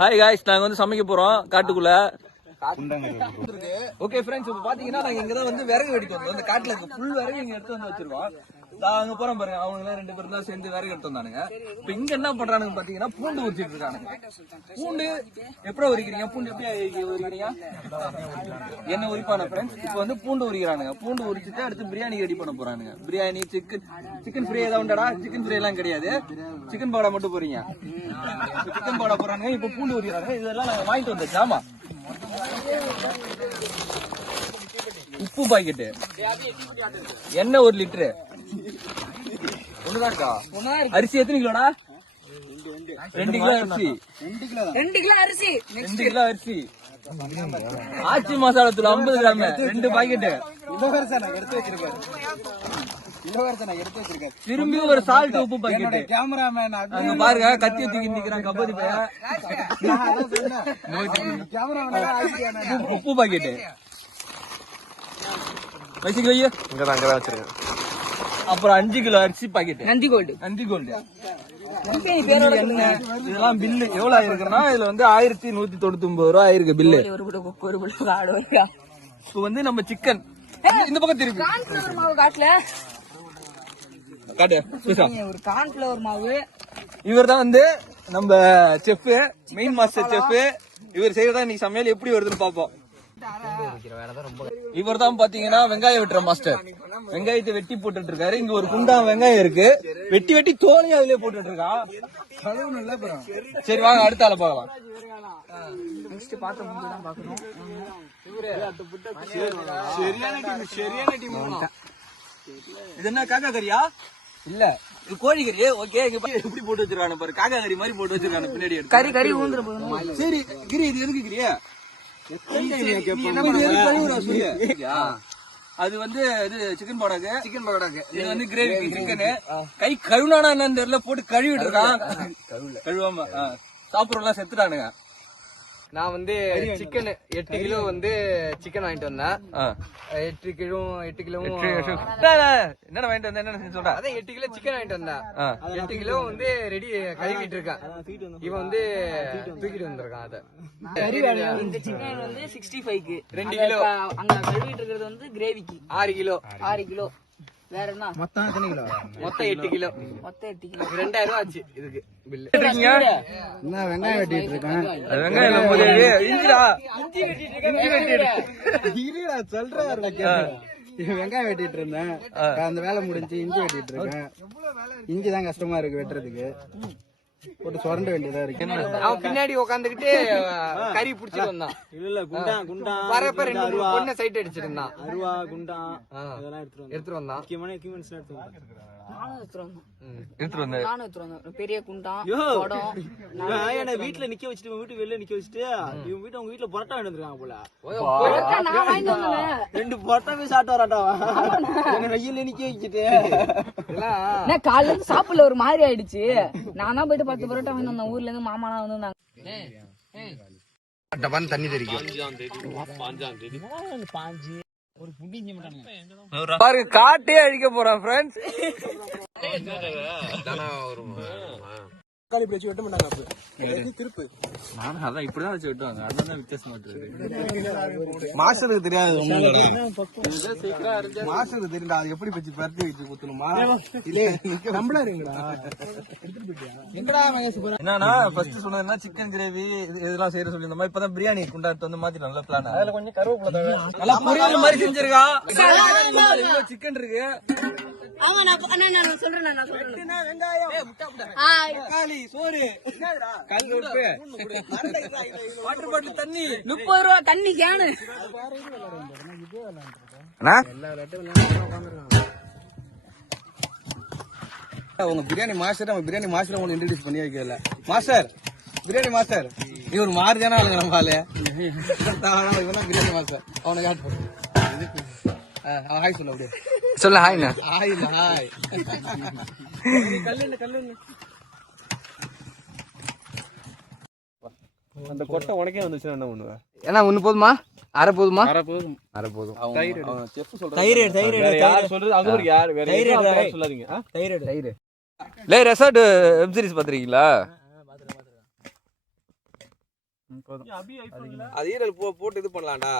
Hi guys, நாங்க வந்து சமைக்க போறோம் காட்டுக்குள்ள. ஓகே ஃப்ரெண்ட்ஸ், இப்போ பாத்தீங்கன்னா நாங்க இங்கதான் வந்து விறகு வெடிக்க வந்தோம். இந்த காட்டுல இருக்க ஃபுல் விறகு இங்க எடுத்து வந்து வச்சிருக்கோம். அங்க போறோம் பாருங்க, அவங்க 2 பேரும் தான் சேர்ந்து விறகு எடுத்து வந்தானுங்க. இப்ப இங்க என்ன பண்றானுங்க பாத்தீங்கன்னா பூண்டு உரிச்சிட்டு இருக்கானுங்க. பூண்டு எப்படி உரிக்கிறீங்க? பூண்டு எப்படி உரிக்கிறீங்க? என்ன உரிப்பான ஃப்ரெண்ட்ஸ், இப்போ வந்து பூண்டு உரிக்கிறானுங்க. பூண்டு உரிச்சிட்டு அடுத்து பிரியாணி ரெடி பண்ண போறானுங்க. பிரியாணி, சிக்கன் ஃப்ரை ஏதாவது உண்டாடா? சிக்கன் ஃப்ரை எல்லாம் கிடையாது, சிக்கன் பவுடா மட்டும் போறீங்க. சிக்கன் பவுடா போறானுங்க. இப்ப பூண்டு உரிக்கிறாங்க. இதெல்லாம் நாங்க வாங்கிட்டு வந்தோம். ஆமா, உப்பு பாக்கெட்டு, எண்ணெய் 1 லிட்டரு, ஒண்ணுதான்க்கா. அரிசி எத்தனை கிலோடா? 2 கிலோ அரிசி. 2 கிலோ அரிசி. ஆச்சி மசாலா தூள் 50 கிராம், 2 பாக்கெட்டு. திரும்பி ஒரு சால்ட் உப்பு பாக்கெட்டு. அங்க பாருங்க, கத்திய தூக்கி நிக்கிறான் கபடி பையன். உப்பு பாக்கெட்டு வச்சிருக்கேன். அப்புறம் 5 கிலோ அரிசி பாக்கெட். நந்தி கோல்டு. இதெல்லாம் பில்லு எவ்வளவு ஆயிருக்குன்னா, இதுல வந்து 1199 ரூபாய் ஆயிருக்கு பில்லு. இப்ப வந்து நம்ம சிக்கன் இந்த பக்கம் திருப்பி காட்டு. இவர் தான் வந்து நம்ம செஃப், மெயின் மாஸ்டர் செஃப். இவர் செய்யறதா இன்னைக்கு சமையல் எப்படி வருதுன்னு பாப்போம். இவர் தான் பாத்தீங்கன்னா வெங்காயம் வெட்டுற மாஸ்டர். வெங்காயத்தை வெட்டி போட்டுட்டு இருக்காரு. இங்க ஒரு குண்டா வெங்காயம் இருக்கு, வெட்டி தோலையும் அதுலயே போட்டுட்டு இருக்கான். சரி வாங்க அடுத்த ஆளை பார்க்கலாம். இது என்ன காக்கா கறியா? இல்ல, இது கோழி கறி. ஓகே, எப்படி போட்டு வச்சிருக்கானு பாரு, காக்கா கறி மாதிரி போட்டு வச்சிருக்கானு பின்னாடி. கறி ஊந்துரும். சரி கிரி, இது எதுக்கு கிரியா? அது வந்து இது சிக்கன் பவுடாக்கு. இது வந்து கிரேவி சிக்கனு. கை கழுவுனானா என்னன்னு தெரியல, போட்டு கழுவிட்டு இருக்கான். கழுவாம சாப்பிடுறோம், செத்துட்டானுங்க. நான் வந்து சிக்கன் 8 கிலோ வந்து சிக்கன் வாங்கிட்டு வந்தேன். 8 கிலோ என்ன வாங்கிட்டு வந்தேன்? என்ன சொல்றேன்? அதான் 8 கிலோ சிக்கன் வாங்கிட்டு வந்தேன். 8 கிலோ வந்து ரெடி கழுவிட்டு இருக்கான். இவன் வந்து தூக்கிட்டு வந்திருக்கான். அத இந்த சிக்கன் வந்து 65க்கு 2 கிலோ. அங்க கழுவிட்டு இருக்கிறது வந்து கிரேவிக்கு 6 கிலோ. வேற என்ன? மொத்தம் 8 கிலோ. 8 கிலோ. 2000 ரூபாய் ஆச்சு இதுக்கு பில்லு. என்ன வெங்காயம் வெட்டிட்டு இருக்கேன்? வெங்காயம் நம்ம இஞ்சிடா. வெங்காயம் வெட்டிட்டு இருந்தேன். அந்த வேலை முடிஞ்சு இஞ்சி வெட்டிட்டு இருக்கேன். இஞ்சி தான் கஷ்டமா இருக்கு வெட்டுறதுக்கு, போட்டு சுரண்ட வேண்டியதா இருக்கு. அவன் பின்னாடி உட்காந்துக்கிட்டு கறி புடிச்சிட்டு வந்தான். இல்ல குண்டா வரப்ப 2 பொண்ணை சைட் அடிச்சிட்டு இருந்தான். அருவா குண்டா இதெல்லாம் எடுத்துட்டு வந்தான். முக்கியமான எக்யூப்மெண்ட்ஸ் எடுத்துட்டு வந்தேன். பெரிய குண்டா வீட்டுல நிக்க வச்சுட்டு வீட்டுக்கு வெளில நிக்க வச்சுட்டு இவங்க வீட்டு அவங்க வீட்டுல பரோட்டா வாங்கிட்டு வந்துருக்காங்க போல. 2 பரோட்டாவே சாப்பிட்டு வராட்டாவா வெயில நிக்க வச்சுட்டு. காலையில இருந்து சாப்பிடல, ஒரு மாதிரி ஆயிடுச்சு. நான் தான் போயிட்டு 10 பரோட்டா வாங்கி வந்தேன். ஊர்ல இருந்து மாமாலாம் வந்திருந்தாங்க. தண்ணி தெரிக்கும். பாருங்க, காட்டே அழிக்க போறான் ஃப்ரெண்ட்ஸ். அதான் இப்படிதான் வச்சு வெட்டுவாங்க. அதான் வித்தியாசமா மாஸ்டருக்கு தெரியாது. மாஸ்டருக்கு தெரியும் அது எப்படி வச்சு பரட்டி வச்சு ஊத்தணுமா. என்னன்னா ஃபர்ஸ்ட் சொன்னதுன்னா சிக்கன் கிரேவி இதெல்லாம் செய்யற சொல்லி இந்த மாதிரி இப்பதான் பிரியாணி குண்டாட்டு வந்து மாத்தி நல்ல பிளான். அதுல கொஞ்சம் கருவேப்பிலை நல்லா பொரியல் மாதிரி செஞ்சிருக்கா. சிக்கன் இருக்கு. சோறு, வாட்டர் பாட்டில், தண்ணி 30 ரூபா தண்ணி கேனு. உங்க பிரியாணி மாஸ்டர், நம்ம பிரியாணி மாஸ்டர் உங்களுக்கு இன்ட்ரோடியூஸ் பண்ணி வைக்கல. மாஸ்டர், பிரியாணி மாஸ்டர் இவர் மாறுதானே ஆளுங்க நம்ம ஆளு. இவன் பிரியாணி மாஸ்டர். அவனை காட்டு, ஹாய் சொல்ல அப்படியே சொல்ல. ஹாய்ண்ணா. ஹாய். அந்த கொட்டை உனக்கே வந்துச்சுன்னா என்ன பண்ணுவ? ஏன்னா 1 போதுமா? அரை போதுமா? அரை போதும். ரெசார்ட் வெப் சீரிஸ் பாத்திருக்கீங்களா? அது ஈரல் போட்டு இது பண்ணலாம்டா.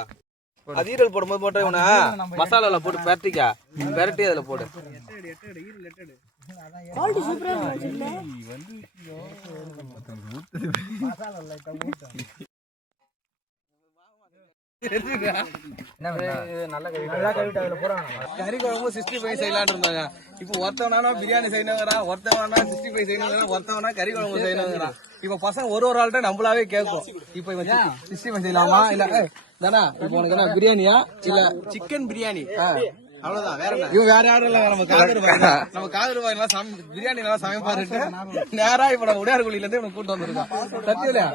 அது ஈரல் போடும்போது மட்டும் இவனை மசாலால போட்டு பெரட்டி அதுல போடு. கறி குழம்பு 65 செய்யலான்னு இருந்தாங்க. இப்போ ஒருத்தவனா பிரியாணி செய்யணுங்கிறான், ஒருத்தவனா 65 செய்யணுங்கிறான், ஒருத்தவனா கறி குழம்பு செய்யணுங்கிறான். இப்ப பசங்க ஒரு ஆள்கிட்ட நம்மளாவே கேட்கும். இப்ப இவன் 65 செய்யலாமா இல்ல தானா இப்போ உனக்கு என்ன பிரியாணியா இல்ல சிக்கன் பிரியாணி? அவ்வளவுதான். வேற என்ன? இவன் வேற யாரும் இல்ல, நம்ம காதருவாய் எல்லாம் பிரியாணி நல்லா சமைப்பாருட்டு நேரா இப்ப நம்ம உடையார்குழியில இருந்து இவனை கூட்டு வந்திருக்கான். சத்தியலையா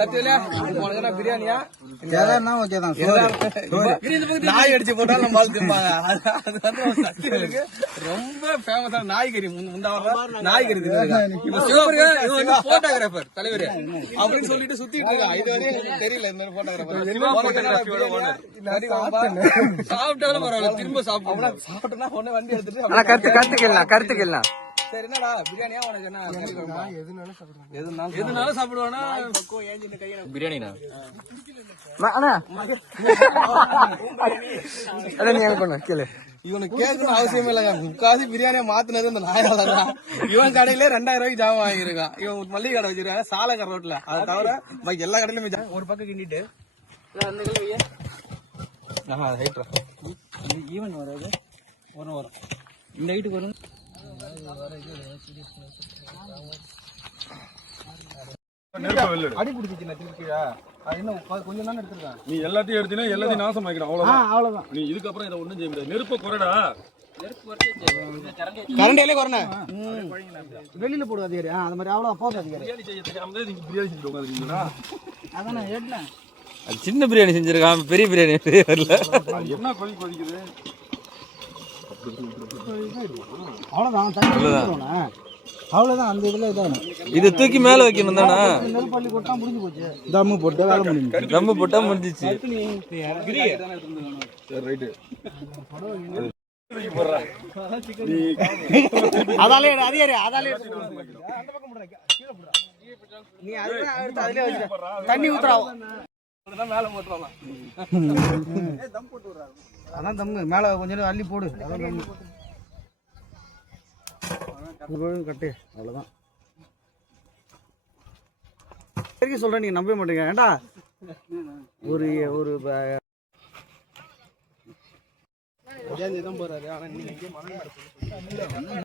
சத்தியலையா உனக்கு என்ன பிரியாணியா? நாய் அடிச்சு போட்டாலும் நம்ம ஆள் திம்பாங்க. அது வந்து சத்தியலுக்கு ரொம்ப ஃபேமஸான நாய்கறி. நாய்கறி போட்டோகிராஃபர் தலைவர் அப்படின்னு சொல்லிட்டு சுத்திட்டு இருக்கான். இது வரையும் தெரியல இந்த மாதிரி போட்டோகிராஃபர். சாப்பிட்டாலும் பரவாயில்ல, திரும்ப சாப்பிடணும். சாப்பிட்டோம்னா உடனே வண்டி எடுத்துட்டு கருத்து கேள்லாம். சரி என்னடா பிரியாணியா உனக்கு என்ன? எதுனாலும் சாப்பிடுவானா? பிரியாணிண்ணா கேளு. இவனுக்கு கேட்கணும் அவசியமே இல்லைங்க. முக்காசி பிரியாணியா மாத்தினது இந்த நாயாலதான். இவன் கடையில 2000 ரூபாய்க்கு ஜாமான் வாங்கியிருக்கான். இவன் மல்லிகை கடை வச்சிருக்காங்க சாலைக்கரை ரோட்ல. அதை தவிர பாக்கி எல்லா கடையிலுமே ஒரு பக்கம் கிண்டிட்டு அந்த கிலோ ஈவன் வராது. வரும் இந்த வீட்டுக்கு வரும். அடி பிடிச்சிச்சு திருப்பியா? அது என்ன கொஞ்சம் தானே எடுத்துருக்கேன். நீ எல்லாத்தையும் எடுத்தீங்கன்னா எல்லாத்தையும் நாசம் ஆகிடும். அவ்வளவுதான். நீ இதுக்கப்புறம் இதை ஒண்ணும் செய்ய முடியாது. நெருப்ப குறைடா. கரண்டிலே குறைன வெளியில போடுவது அதிகாரி. அந்த மாதிரி அவ்வளோ போதும் அதிகாரி. பிரியாணி செய்ய தெரியாம நீங்க பிரியாணி செஞ்சு உட்காந்துருக்கீங்களா? அதான் நான் ஏட்டேன். சின்ன பிரியாணி செஞ்சிருக்கான், பெரிய பிரியாணி வரல. என்ன கொதிக்குது? அவ்வளோதான். அவ்வளோதான். அந்த இதுல இதான இது தூக்கி மேல வைக்கணும் தானே. நெல் பள்ளி கொட்டா முடிஞ்சு போச்சு. தம்மு போட்டு வேலை முடிஞ்சு. தம்மு போட்டா முடிஞ்சிச்சு. ரைட்டு. அதாலே அதிகாரி அதாலே நீ அதுல வச்சு தண்ணி ஊத்துறாவோ மேல போட்டுறலாம். அதான் தம்மு மேல கொஞ்சம் அள்ளி போடு. கட்டு அவ்வளோதான். சொல்றேன், நீங்க நம்ப மாட்டீங்க. ஏண்டா ஒரு போறாரு. ஆனா நீங்க